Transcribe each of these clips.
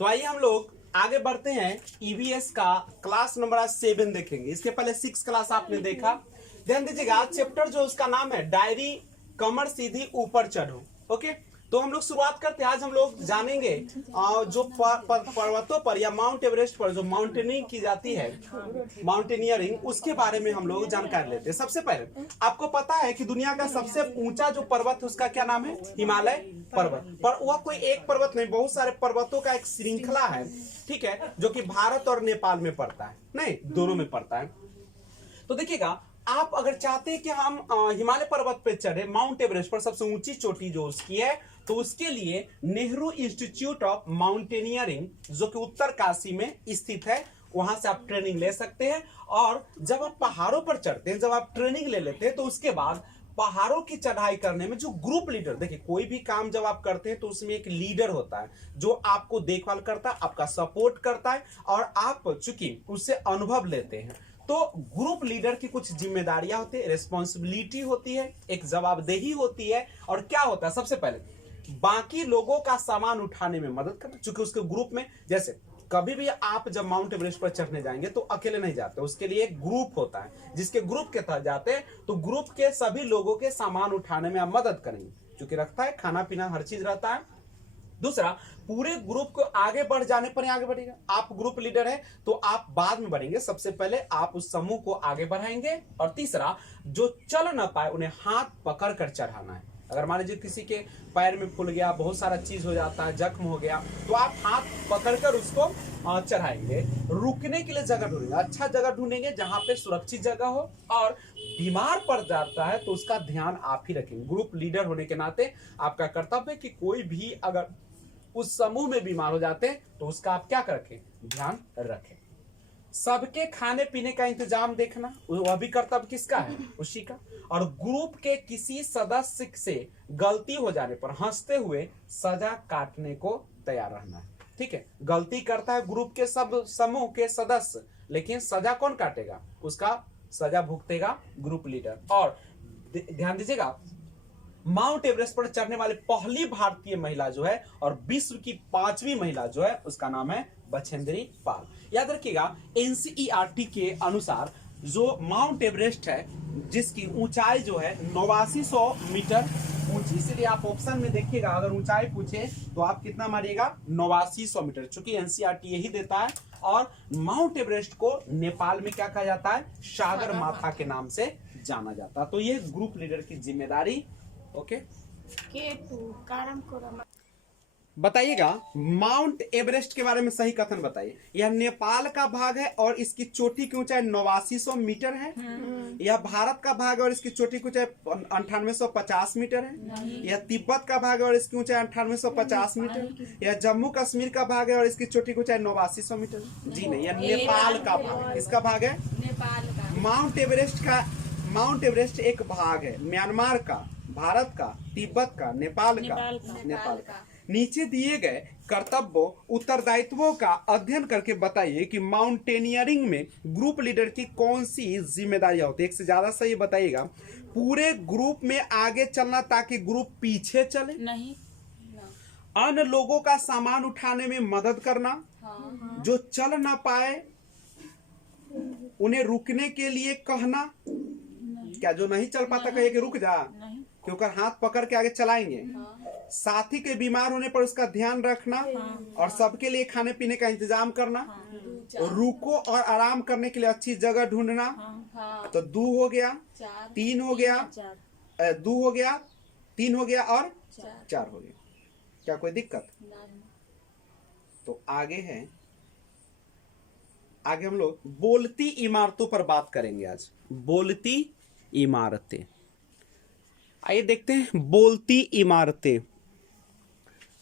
तो आइए हम लोग आगे बढ़ते हैं। ईवीएस का क्लास नंबर 7 देखेंगे। इसके पहले 6 क्लास आपने देखा। ध्यान दीजिएगा, चैप्टर जो उसका नाम है डायरी कमर सीधी ऊपर चढ़ो। ओके, तो हम लोग शुरुआत करते हैं। आज हम लोग जानेंगे जो पर्वतों पर या माउंट एवरेस्ट पर जो माउंटेनिंग की जाती है, माउंटेनियरिंग, उसके बारे में हम लोग जानकारी लेते हैं। सबसे पहले आपको पता है कि दुनिया का सबसे ऊंचा जो पर्वत है उसका क्या नाम है? हिमालय पर्वत। पर वह कोई एक पर्वत नहीं, बहुत सारे पर्वतों का एक श्रृंखला है, ठीक है, जो कि भारत और नेपाल में पड़ता है, नहीं दोनों में पड़ता है। तो देखिएगा, आप अगर चाहते हैं कि हम हिमालय पर्वत पे चढ़े, माउंट एवरेस्ट पर सबसे ऊंची चोटी जो उसकी है, तो उसके लिए नेहरू इंस्टीट्यूट ऑफ माउंटेनियरिंग जो कि उत्तर काशी में स्थित है, वहां से आप ट्रेनिंग ले सकते हैं। और जब आप पहाड़ों पर चढ़ते हैं, जब आप ट्रेनिंग ले लेते हैं, तो उसके बाद पहाड़ों की चढ़ाई करने में जो ग्रुप लीडर, देखिए कोई भी काम जब आप करते हैं तो उसमें एक लीडर होता है जो आपको देखभाल करता है, आपका सपोर्ट करता है, और आप चूंकि उससे अनुभव लेते हैं, तो ग्रुप लीडर की कुछ जिम्मेदारियां होती है, रिस्पॉन्सिबिलिटी होती है, एक जवाबदेही होती है। और क्या होता है? सबसे पहले बाकी लोगों का सामान उठाने में मदद करना, क्योंकि उसके ग्रुप में, जैसे कभी भी आप जब माउंट एवरेस्ट पर चढ़ने जाएंगे तो अकेले नहीं जाते, उसके लिए एक ग्रुप होता है, जिसके ग्रुप के तहत जाते हैं, तो ग्रुप के सभी लोगों के सामान उठाने में आप मदद करेंगे, क्योंकि रखता है खाना पीना हर चीज रहता है। दूसरा, पूरे ग्रुप को आगे बढ़ जाने पर ही आगे बढ़ेगा। आप ग्रुप लीडर है तो आप बाद में बढ़ेंगे, सबसे पहले आप उस समूह को आगे बढ़ाएंगे। और तीसरा, जो चल ना पाए उन्हें हाथ पकड़ कर चढ़ाना है। अगर मान लीजिए किसी के पैर में फूल गया, बहुत सारा चीज हो जाता है, जख्म हो गया, तो आप हाथ पकड़कर उसको चढ़ाएंगे। रुकने के लिए जगह ढूंढेंगे, अच्छा जगह ढूंढेंगे जहां पे सुरक्षित जगह हो, और बीमार पड़ जाता है तो उसका ध्यान आप ही रखेंगे। ग्रुप लीडर होने के नाते आपका कर्तव्य है कि कोई भी अगर उस समूह में बीमार हो जाते हैं तो उसका आप क्या रखें? ध्यान रखें। सबके खाने पीने का इंतजाम देखना, वह भी कर्तव्य किसका है? उसी का। और ग्रुप के किसी सदस्य से गलती हो जाने पर हंसते हुए सजा काटने को तैयार रहना है, ठीक है। गलती करता है ग्रुप के सब समूह के सदस्य, लेकिन सजा कौन काटेगा? उसका सजा भुगतेगा ग्रुप लीडर। और ध्यान दीजिएगा, माउंट एवरेस्ट पर चढ़ने वाली पहली भारतीय महिला जो है और विश्व की 5वीं महिला जो है, उसका नाम है बछेंद्री पाल। याद रखिएगा, एनसीईआरटी के अनुसार जो माउंट एवरेस्ट है, जिसकी ऊंचाई जो है 8900 मीटर ऊंची, इसलिए आप ऑप्शन में देखिएगा, अगर ऊंचाई पूछे तो आप कितना मारिएगा? 8900 मीटर, चूंकि एनसीईआरटी यही देता है। और माउंट एवरेस्ट को नेपाल में क्या कहा जाता है? सागर माथा के नाम से जाना जाता है। तो ये ग्रुप लीडर की जिम्मेदारी। ओके, बताइएगा माउंट एवरेस्ट के बारे में सही कथन बताइए। यह नेपाल का भाग है और इसकी चोटी की ऊंचाई 8900 मीटर है। यह भारत का भाग है और इसकी चोटी की ऊंचाई 9850 मीटर है। यह तिब्बत का भाग है और इसकी ऊंचाई 9850 मीटर। यह जम्मू कश्मीर का भाग है और इसकी चोटी की ऊंचाई 8900 मीटर। जी नहीं, यह नेपाल का भाग है। किसका भाग है? नेपाल का। माउंट एवरेस्ट एक भाग है म्यांमार का, भारत का, तिब्बत का, नेपाल का। नीचे दिए गए कर्तव्यों उत्तरदायित्वों का अध्ययन करके बताइए कि माउंटेनियरिंग में ग्रुप लीडर की कौन सी जिम्मेदारियां होती है। एक से ज्यादा सही बताइएगा। पूरे ग्रुप में आगे चलना ताकि ग्रुप पीछे चले नहीं। अन्य लोगों का सामान उठाने में मदद करना। जो चल ना पाए उन्हें रुकने के लिए कहना। क्या जो नहीं चल पाता कहे कि रुक जा, क्योंकि हाथ पकड़ के आगे चलाएंगे। साथी के बीमार होने पर उसका ध्यान रखना। और सबके लिए खाने पीने का इंतजाम करना। रुको और आराम करने के लिए अच्छी जगह ढूंढना। तो 2 हो गया, 3 हो गया, 2 हो गया, 3 हो गया और 4 हो गया। क्या कोई दिक्कत? तो आगे हम लोग बोलती इमारतों पर बात करेंगे आज। बोलती इमारतें, आइए देखते हैं। बोलती इमारतें,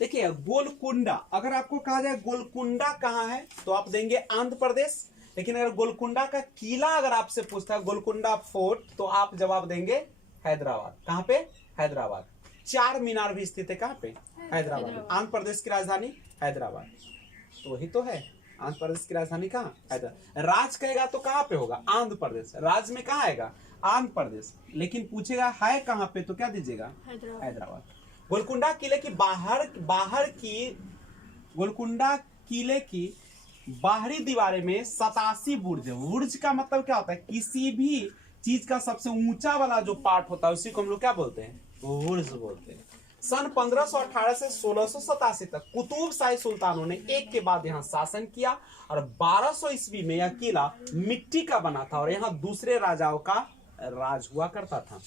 देखिए गोलकुंडा, अगर आपको कहा जाए गोलकुंडा कहाँ है तो आप देंगे आंध्र प्रदेश। लेकिन अगर गोलकुंडा का किला अगर आपसे पूछता है, गोलकुंडा फोर्ट, तो आप जवाब देंगे हैदराबाद। कहाँ पे? हैदराबाद। 4 मीनार भी स्थित है कहाँ पे? हैदराबाद। आंध्र प्रदेश की राजधानी हैदराबाद, तो वही तो है। आंध्र प्रदेश की राजधानी कहाँ? हैदराबाद। राज कहेगा तो कहाँ पे होगा? आंध्र प्रदेश। राज में कहाँ आएगा? आंध्र प्रदेश। लेकिन पूछेगा है कहाँ पे तो क्या दीजिएगा? हैदराबाद। गोलकुंडा किले की बाहर की, गोलकुंडा किले की बाहरी दीवारें में 87 बुर्ज। बुर्ज का मतलब क्या होता है? किसी भी चीज का सबसे ऊंचा वाला जो पार्ट होता है उसी को हम लोग क्या बोलते हैं? बुर्ज बोलते हैं। सन 1518 से 1687 तक कुतुब शाही सुल्तानों ने एक के बाद यहाँ शासन किया और 1200 ईस्वी में यह किला मिट्टी का बना था और यहाँ दूसरे राजाओं का राज हुआ करता था।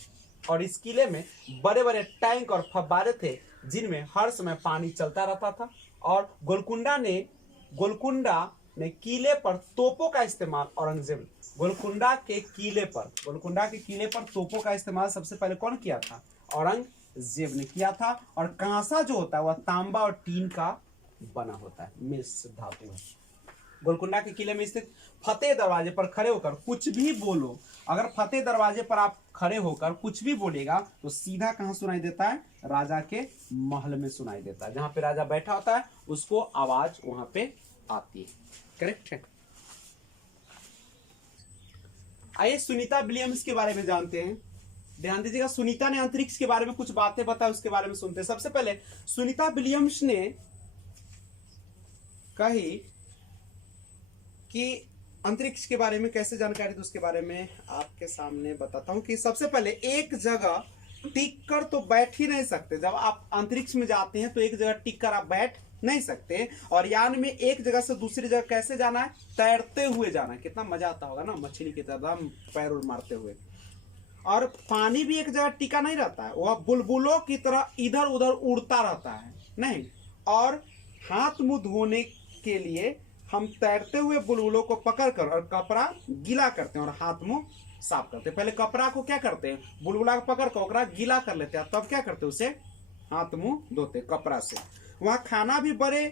और इस किले में बड़े बड़े टैंक और फव्वारे थे जिनमें हर समय पानी चलता रहता था। और गोलकुंडा ने किले पर तोपों का इस्तेमाल औरंगजेब गोलकुंडा के किले पर तोपों का इस्तेमाल सबसे पहले कौन किया था? औरंगजेब ने किया था। और कांसा जो होता है वह तांबा और टीन का बना होता है, मिश्र धातु है। गोलकुंडा के किले में स्थित फतेह दरवाजे पर खड़े होकर कुछ भी बोलो। अगर फतेह दरवाजे पर आप खड़े होकर कुछ भी बोलेगा तो सीधा कहां सुनाई देता है? राजा के महल में सुनाई देता है। जहां पे राजा बैठा होता है उसको आवाज वहां पे आती है। करेक्ट है। आइए सुनीता विलियम्स के बारे में जानते हैं। ध्यान दीजिएगा, सुनीता ने अंतरिक्ष के बारे में कुछ बातें बताई, उसके बारे में सुनते हैं। सबसे पहले सुनीता विलियम्स ने कही कि अंतरिक्ष के बारे में कैसे जानकारी दी उसके बारे में आपके सामने बताता हूं कि सबसे पहले एक जगह टिक कर तो बैठ ही नहीं सकते। जब आप अंतरिक्ष में जाते हैं तो एक जगह टिक कर आप बैठ नहीं सकते। और यान में एक जगह से दूसरी जगह कैसे जाना है? तैरते हुए जाना है। कितना मजा आता होगा ना, मछली की तरह पैर मारते हुए। और पानी भी एक जगह टिका नहीं रहता है, वह बुलबुलों की तरह इधर उधर उड़ता रहता है नहीं। और हाथ मुंह धोने के लिए हम तैरते हुए बुलबुलों को पकड़कर और कपड़ा गीला करते हैं और हाथ मुंह साफ करते हैं। पहले कपड़ा को क्या करते हैं? बुलबुला को पकड़ कर गीला कर लेते हैं, तब क्या करते हैं? उसे हाथ मुंह धोते कपड़ा से। वहां खाना भी बड़े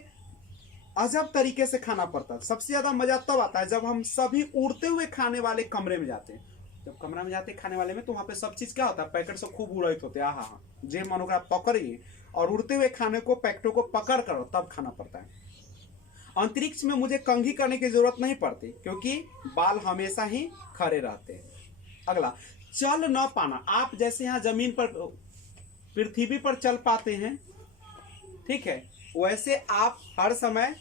अजब तरीके से खाना पड़ता है। सबसे ज्यादा मजा तब आता है जब हम सभी उड़ते हुए खाने वाले कमरे में जाते हैं। जब कमरा में जाते हैं खाने वाले में तो वहां पे सब चीज क्या होता है? पैकेट से खूब उड़ित होते हैं। हाँ, जे मन होगा पकड़िए और उड़ते हुए खाने को पैकेटों को पकड़ कर तब खाना पड़ता है। अंतरिक्ष में मुझे कंघी करने की जरूरत नहीं पड़ती क्योंकि बाल हमेशा ही खड़े रहते हैं। अगला, चल न पाना। आप जैसे यहाँ जमीन पर पृथ्वी पर चल पाते हैं, ठीक है, वैसे आप हर समय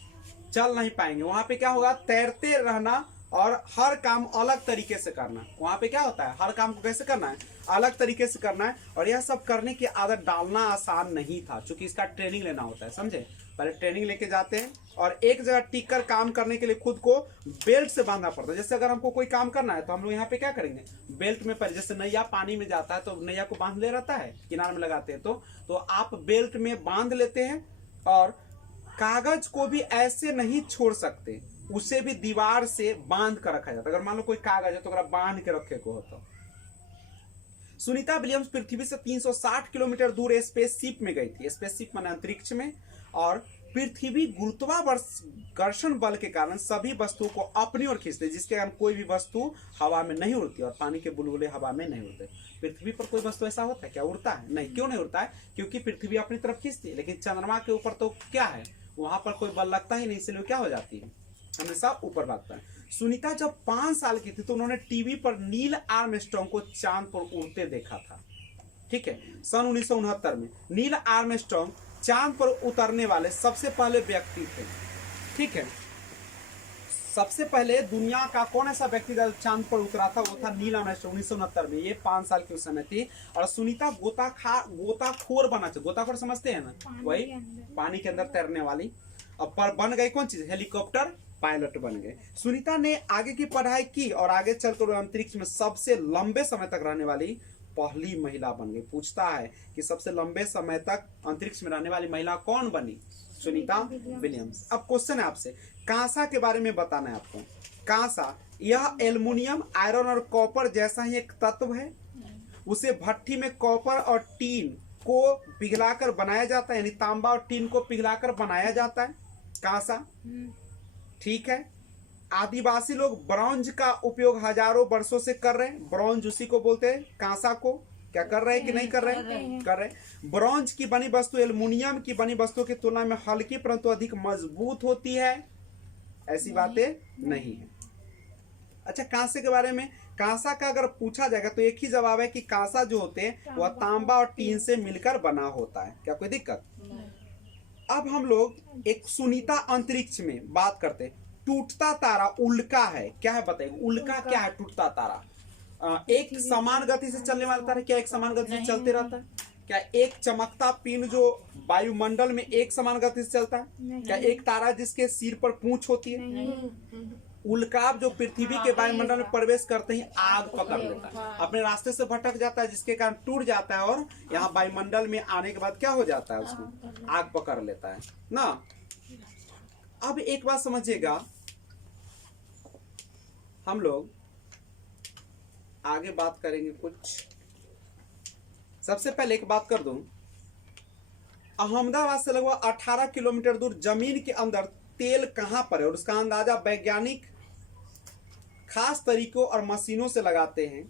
चल नहीं पाएंगे। वहां पे क्या होगा? तैरते रहना और हर काम अलग तरीके से करना। वहां पे क्या होता है? हर काम को कैसे करना है? अलग तरीके से करना है। और यह सब करने की आदत डालना आसान नहीं था क्योंकि इसका ट्रेनिंग लेना होता है, समझे? पहले ट्रेनिंग लेके जाते हैं और एक जगह टिक कर काम करने के लिए खुद को बेल्ट से बांधना पड़ता है। जैसे अगर हमको कोई काम करना है तो हम लोग यहाँ पे क्या करेंगे? बेल्ट में पर जैसे नैया पानी में जाता है तो नैया को बांध ले रहता है, किनारे में लगाते हैं तो आप बेल्ट में बांध लेते हैं। और कागज को भी ऐसे नहीं छोड़ सकते, उसे भी दीवार से बांध कर रखा जाता है। अगर मान लो कोई कागज है तो अगर बांध के रखे को होता। सुनीता विलियम्स पृथ्वी से 360 किलोमीटर दूर स्पेसशिप में गई थी। स्पेसशिप माने अंतरिक्ष में। और पृथ्वी गुरुत्वाकर्षण बल के कारण सभी वस्तुओं को अपनी ओर खींचते, जिसके कारण कोई भी वस्तु हवा में नहीं उड़ती और पानी के बुलबुले हवा में नहीं उड़ते। पृथ्वी पर कोई वस्तु ऐसा होता है क्या? उड़ता है? नहीं। क्यों नहीं उड़ता है? क्योंकि पृथ्वी अपनी तरफ खींचती है। लेकिन चंद्रमा के ऊपर तो क्या है? वहां पर कोई बल लगता ही नहीं, इसलिए क्या हो जाती है? हमेशा ऊपर भागता है। सुनीता जब 5 साल की थी तो उन्होंने टीवी पर नील आर्मस्ट्रांग को चांद पर उड़ते देखा था, ठीक है, सन 1969 में। नील आर्मस्ट्रांग चांद पर उतरने वाले सबसे पहले व्यक्ति थे, ठीक है। सबसे पहले दुनिया का कौन ऐसा व्यक्ति चांद पर उतरा था? वो था नील आर्मस्ट्रांग 1969 में। ये 5 साल की उस समय थी। और सुनीता गोताखोर बना चाहिए। गोताखोर समझते हैं ना? वही पानी के अंदर तैरने वाली। अब पर बन गई कौन चीज? हेलीकॉप्टर पायलट बन गए। सुनीता ने आगे की पढ़ाई की और आगे चलकर अंतरिक्ष में सबसे लंबे समय तक रहने वाली पहली महिला बन गई। पूछता है कि सबसे लंबे समय तक अंतरिक्ष में रहने वाली महिला कौन बनी? सुनीता विलियम्स। अब क्वेश्चन है आपसे, कांसा के बारे में बताना है आपको। कांसा यह एल्युमिनियम, आयरन और कॉपर जैसा ही एक तत्व है। उसे भट्टी में कॉपर और टीन को पिघलाकर बनाया जाता है, यानी तांबा और टीन को पिघलाकर बनाया जाता है कांसा, ठीक है। आदिवासी लोग ब्रॉन्ज का उपयोग हजारों वर्षों से कर रहे हैं। ब्रॉन्ज उसी को बोलते हैं, कांसा को। क्या कर रहे हैं कि नहीं कर रहे हैं? कर रहे हैं। ब्रॉन्ज की बनी वस्तु एल्युमिनियम की बनी वस्तु की तुलना में हल्की परंतु अधिक मजबूत होती है। ऐसी बातें नहीं है। अच्छा, कांसे के बारे में, कांसा का अगर पूछा जाएगा तो एक ही जवाब है कि कांसा जो होते हैं वह तांबा और टीन से मिलकर बना होता है। क्या कोई दिक्कत? अब हम लोग एक सुनीता अंतरिक्ष में बात करते हैं। टूटता तारा उल्का है, क्या है बताइए? उल्का क्या है? टूटता तारा एक समान गति से चलने वाला तारा, क्या एक समान गति से चलते रहता है? क्या एक चमकता पिंड जो वायुमंडल में एक समान गति से चलता है? क्या एक तारा जिसके सिर पर पूंछ होती है? उल्काब जो पृथ्वी के वायुमंडल में प्रवेश करते ही आग पकड़ लेता है, अपने रास्ते से भटक जाता है, जिसके कारण टूट जाता है और यहाँ वायुमंडल में आने के बाद क्या हो जाता है? उसको आग पकड़ लेता है ना। अब एक बात समझिएगा, हम लोग आगे बात करेंगे कुछ। सबसे पहले एक बात कर दूं, अहमदाबाद से लगभग 18 किलोमीटर दूर जमीन के अंदर तेल कहां पर है और उसका अंदाजा वैज्ञानिक खास तरीकों और मशीनों से लगाते हैं,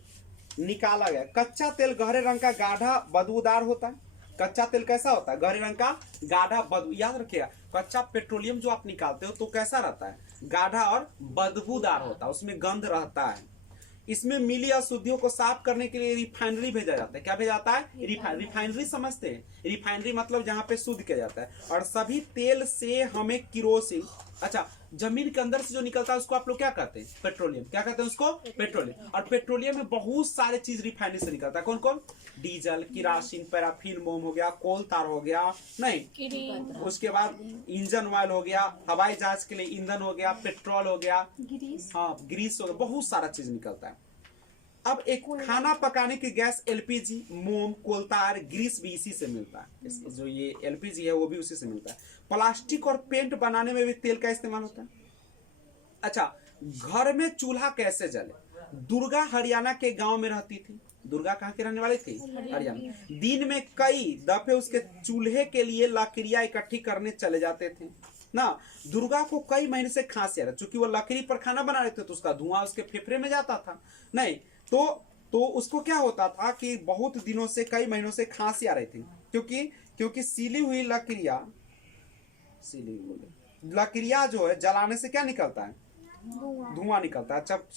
निकाला गया। कच्चा तेल गहरे रंग का गाढ़ा बदबूदार होता है। कच्चा तेल कैसा होता है? गहरे रंग का गाढ़ा बदबू। याद रखिएगा, कच्चा पेट्रोलियम जो आप निकालते हो तो कैसा रहता है? गाढ़ा और बदबूदार होता है, उसमें गंध रहता है। इसमें मिली अशुद्धियों को साफ करने के लिए रिफाइनरी भेजा जाता है। क्या भेजा जाता है? रिफाइनरी समझते हैं? रिफाइनरी मतलब जहां पे शुद्ध किया जाता है। और सभी तेल से हमें किरोसिन, अच्छा, जमीन के अंदर से जो निकलता है उसको आप लोग क्या कहते हैं? पेट्रोलियम। क्या कहते हैं उसको? पेट्रोलियम। और पेट्रोलियम में बहुत सारे चीज रिफाइनरी से निकलता है। कौन कौन? डीजल, किरासिन, पैराफिन, मोम हो गया, कोल तार हो गया, नहीं, उसके बाद इंजन ऑयल हो गया, हवाई जहाज के लिए ईंधन हो गया, पेट्रोल हो गया, हाँ, ग्रीस हो गया, बहुत सारा चीज निकलता है। अब एक खाना पकाने की गैस एलपीजी, मोम, कोलतार, ग्रीस भी इसी से मिलता है। जो ये एलपीजी है वो भी उसी से मिलता है। प्लास्टिक और पेंट बनाने में भी तेल का इस्तेमाल होता है। अच्छा, घर में चूल्हा कैसे जले? दुर्गा हरियाणा के गांव में रहती थी। दुर्गा कहाँ की रहने वाली थी? हरियाणा। दिन में कई दफे उसके चूल्हे के लिए लकड़ियां इकट्ठी करने चले जाते थे ना। दुर्गा को कई महीने से खांसी आ रही, चूंकि वो लकड़ी पर खाना बना रहे थे तो उसका धुआं उसके फेफड़े में जाता था, नहीं तो उसको क्या होता था कि बहुत दिनों से, कई महीनों से खांसी आ रही थी, क्योंकि सीली हुई लकड़ियां जो है जलाने से क्या निकलता है? धुआं निकलता है। जब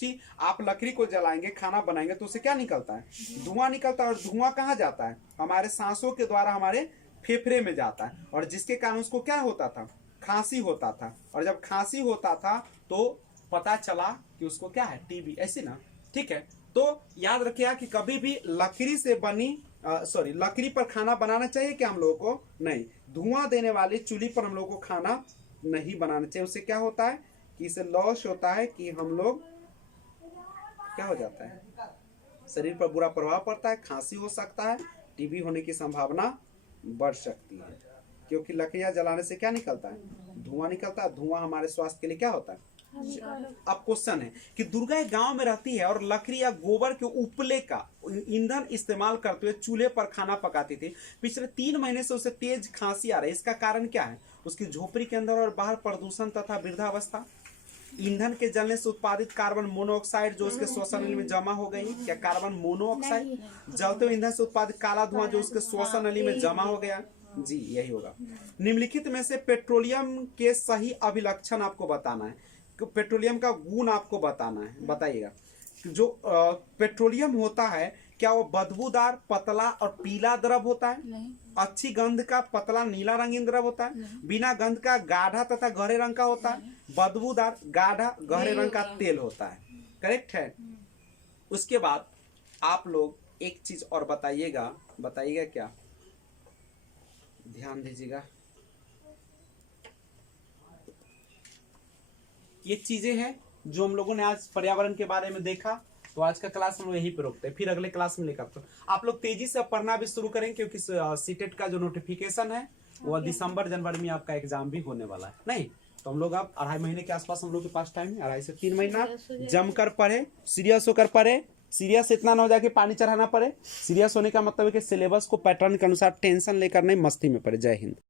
आप लकड़ी को जलाएंगे, खाना बनाएंगे तो उससे क्या निकलता है? धुआं निकलता है। और धुआं कहाँ जाता है? हमारे सांसों के द्वारा हमारे फेफड़े में जाता है, और जिसके कारण उसको क्या होता था? खांसी होता था। और जब खांसी होता था तो पता चला कि उसको क्या है? टीबी, ऐसी ना, ठीक है। तो याद रखिएगा कि कभी भी लकड़ी से बनी लकड़ी पर खाना बनाना चाहिए क्या हम लोगों को? नहीं। धुआं देने वाली चूल्ही पर हम लोगों को खाना नहीं बनाना चाहिए। उससे क्या होता है कि इससे लॉस होता है कि हम लोग क्या हो जाता है? शरीर पर बुरा प्रभाव पड़ता है, खांसी हो सकता है, टीबी होने की संभावना बढ़ सकती है। क्योंकि लकड़ियां जलाने से क्या निकलता है? धुआं निकलता है। धुआं हमारे स्वास्थ्य के लिए क्या होता है? अब क्वेश्चन है कि दुर्गा एक गांव में रहती है और लकड़ी या गोबर के उपले का ईंधन इस्तेमाल करते हुए चूल्हे पर खाना पकाती थी। पिछले 3 महीने से उसे तेज खांसी आ रही है। इसका कारण क्या है? उसकी झोपड़ी के अंदर और बाहर प्रदूषण तथा वृद्धावस्था। ईंधन के जलने से उत्पादित कार्बन मोनोऑक्साइड जो उसके श्वसन नली में जमा हो गई। क्या कार्बन मोनोऑक्साइड? जलते हुए ईंधन से उत्पादित काला धुआं जो उसके श्वसन नली में जमा हो गया। जी, यही होगा। निम्नलिखित में से पेट्रोलियम के सही अभिलक्षण आपको बताना है। पेट्रोलियम का गुण आपको बताना है। बताइएगा, जो पेट्रोलियम होता है क्या वो बदबूदार, पतला और पीला द्रव होता है? नहीं। अच्छी गंध का पतला नीला रंगीन द्रव होता है? नहीं। बिना गंध का गाढ़ा तथा गहरे रंग का होता है? बदबूदार, गाढ़ा, गहरे रंग का तेल होता है। करेक्ट है। उसके बाद आप लोग एक चीज और बताइएगा क्या? ध्यान दीजिएगा, ये चीजें हैं जो हम लोगों ने आज पर्यावरण के बारे में देखा। तो आज का क्लास हम लोग यहीं पे रोकते हैं, फिर अगले क्लास में लेकर आप लोग तेजी से पढ़ना भी शुरू करें, क्योंकि सीटेट का जो नोटिफिकेशन है वो दिसंबर जनवरी में आपका एग्जाम भी होने वाला है। नहीं तो हम लोग अब 2.5 महीने के आसपास हम लोग के पास टाइम है, 2.5 से 3 महीना जमकर पढ़े, सीरियस होकर पढ़े। सीरियस इतना ना हो जाए कि पानी चढ़ाना पड़े। सीरियस होने का मतलब है कि सिलेबस को पैटर्न के अनुसार टेंशन लेकर नहीं, मस्ती में पढ़े। जय हिंद।